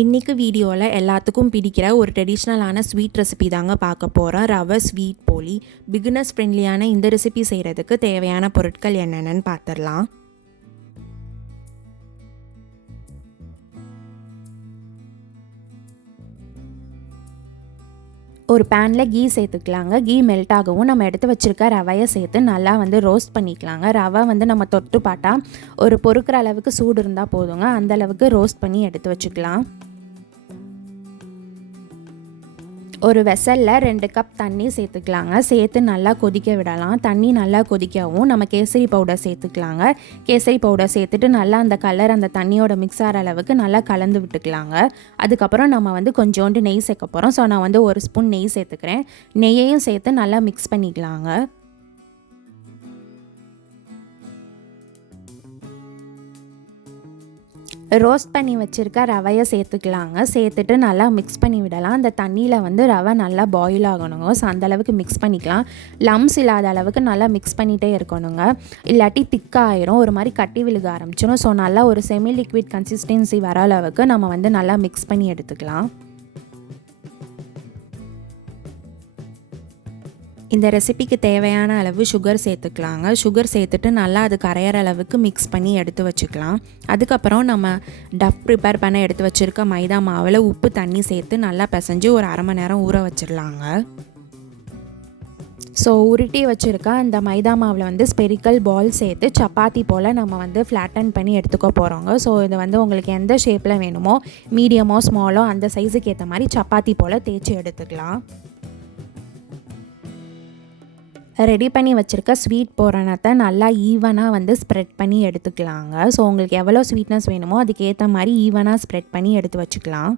இன்னைக்கு வீடியோவில் எல்லாத்துக்கும் பிடிக்கிற ஒரு ட்ரெடிஷ்னலான ஸ்வீட் ரெசிபி தாங்க பார்க்க போகிறோம். ரவா ஸ்வீட் போலி. பிகினர்ஸ் ஃப்ரெண்ட்லியான இந்த ரெசிபி செய்கிறதுக்கு தேவையான பொருட்கள் என்னென்னு பார்த்துடலாம். ஒரு பேனில் கீ சேர்த்துக்கலாங்க. கீ மெல்ட் ஆகவும் நம்ம எடுத்து வச்சுருக்க ரவையை சேர்த்து நல்லா ரோஸ்ட் பண்ணிக்கலாங்க. ரவை நம்ம தொட்டு பார்த்தா ஒரு பொறுக்கிற அளவுக்கு சூடு இருந்தால் போதுங்க. அந்தளவுக்கு ரோஸ்ட் பண்ணி எடுத்து வச்சுக்கலாம். ஒரு வெசலில் 2 கப் தண்ணி சேர்த்துக்கலாங்க. சேர்த்து நல்லா கொதிக்க விடலாம். தண்ணி நல்லா கொதிக்கவும் நம்ம கேசரி பவுடர் சேர்த்துக்கலாங்க. கேசரி பவுடர் சேர்த்துட்டு நல்லா அந்த கலர் அந்த தண்ணியோட மிக்ஸ் ஆகிற அளவுக்கு நல்லா கலந்து விட்டுக்கலாங்க. அதுக்கப்புறம் நம்ம கொஞ்சோண்டு நெய் சேர்க்க போகிறோம். ஸோ நான் 1 ஸ்பூன் நெய் சேர்த்துக்கிறேன். நெய்யையும் சேர்த்து நல்லா மிக்ஸ் பண்ணிக்கலாங்க. ரோஸ்ட் பண்ணி வச்சுருக்க ரவையை சேர்த்துக்கலாங்க. சேர்த்துட்டு நல்லா மிக்ஸ் பண்ணி விடலாம். அந்த தண்ணியில் ரவை நல்லா பாயில் ஆகணுங்க. ஸோ அந்தளவுக்கு மிக்ஸ் பண்ணிக்கலாம். லம்ஸ் இல்லாத அளவுக்கு நல்லா மிக்ஸ் பண்ணிகிட்டே இருக்கணுங்க. இல்லாட்டி திக்காயிரும், ஒரு மாதிரி கட்டி விழுக ஆரம்பிச்சிடும். ஸோ நல்லா ஒரு செமி லிக்விட் கன்சிஸ்டன்சி வர அளவுக்கு நம்ம நல்லா மிக்ஸ் பண்ணி எடுத்துக்கலாம். இந்த ரெசிபிக்கு தேவையான அளவு சுகர் சேர்த்துக்கலாங்க. சுகர் சேர்த்துட்டு நல்லா அது கரையிற அளவுக்கு மிக்ஸ் பண்ணி எடுத்து வச்சுக்கலாம். அதுக்கப்புறம் நம்ம டஃப் ப்ரிப்பேர் பண்ண எடுத்து வச்சுருக்க மைதா மாவில் உப்பு தண்ணி சேர்த்து நல்லா பிசைஞ்சு ஒரு அரை மணி நேரம் ஊற வச்சிடலாங்க. ஸோ உருட்டி வச்சுருக்க அந்த மைதா மாவில் ஸ்பெரிக்கல் பால் சேர்த்து சப்பாத்தி போல் நம்ம ஃப்ளாட்டன் பண்ணி எடுத்துக்க போகிறோங்க. ஸோ இது உங்களுக்கு எந்த ஷேப்பில் வேணுமோ, மீடியமோ ஸ்மாலோ அந்த சைஸுக்கு ஏற்ற மாதிரி சப்பாத்தி போல் தேய்ச்சி எடுத்துக்கலாம். ரெடி பண்ணி வச்சுருக்க ஸ்வீட் பூரணத்தை நல்லா ஈவனாக ஸ்ப்ரெட் பண்ணி எடுத்துக்கலாங்க. ஸோ உங்களுக்கு எவ்வளோ ஸ்வீட்னஸ் வேணுமோ அதுக்கேற்ற மாதிரி ஈவனாக ஸ்ப்ரெட் பண்ணி எடுத்து வச்சுக்கலாம்.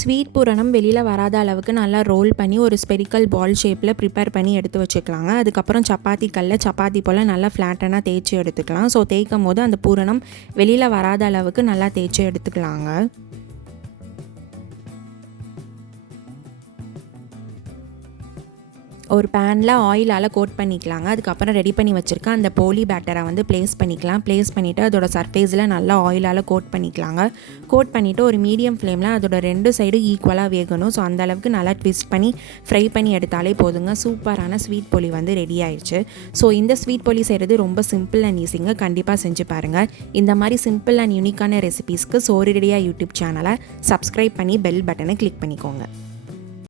ஸ்வீட் பூரணம் வெளியில் வராத அளவுக்கு நல்லா ரோல் பண்ணி ஒரு ஸ்பெரிக்கல் பால் ஷேப்பில் ப்ரிப்பேர் பண்ணி எடுத்து வச்சுக்கலாங்க. அதுக்கப்புறம் சப்பாத்தி கல்லில் சப்பாத்தி போல் நல்லா ஃப்ளாட்டனாக தேய்ச்சி எடுத்துக்கலாம். ஸோ தேய்க்கும் போது அந்த பூரணம் வெளியில் வராத அளவுக்கு நல்லா தேய்ச்சி எடுத்துக்கலாங்க. ஒரு பேனில் ஆயிலால் கோட் பண்ணிக்கலாங்க. அதுக்கப்புறம் ரெடி பண்ணி வச்சுருக்க அந்த போலி பேட்டரை ப்ளேஸ் பண்ணிக்கலாம். ப்ளேஸ் பண்ணிவிட்டு அதோட சர்ஃபேஸில் நல்லா ஆயிலால் கோட் பண்ணிக்கலாங்க. கோட் பண்ணிவிட்டு ஒரு மீடியம் ஃப்ளேமில் அதோட 2 சைடு ஈக்குவலாக வேகணும். ஸோ அந்தளவுக்கு நல்லா ட்விஸ்ட் பண்ணி ஃப்ரை பண்ணி எடுத்தாலே போதுங்க. சூப்பரான ஸ்வீட் போலி ரெடி ஆயிடுச்சு. ஸோ இந்த ஸ்வீட் போலி செய்கிறது ரொம்ப சிம்பிள் அண்ட் ஈஸிங்க. கண்டிப்பாக செஞ்சு பாருங்கள். இந்த மாதிரி சிம்பிள் அண்ட் யூனிக்கான ரெசிபீஸ்க்கு சோறு ரெடியா யூடியூப் சேனலை சப்ஸ்கிரைப் பண்ணி பெல் பட்டனை கிளிக் பண்ணிக்கோங்க.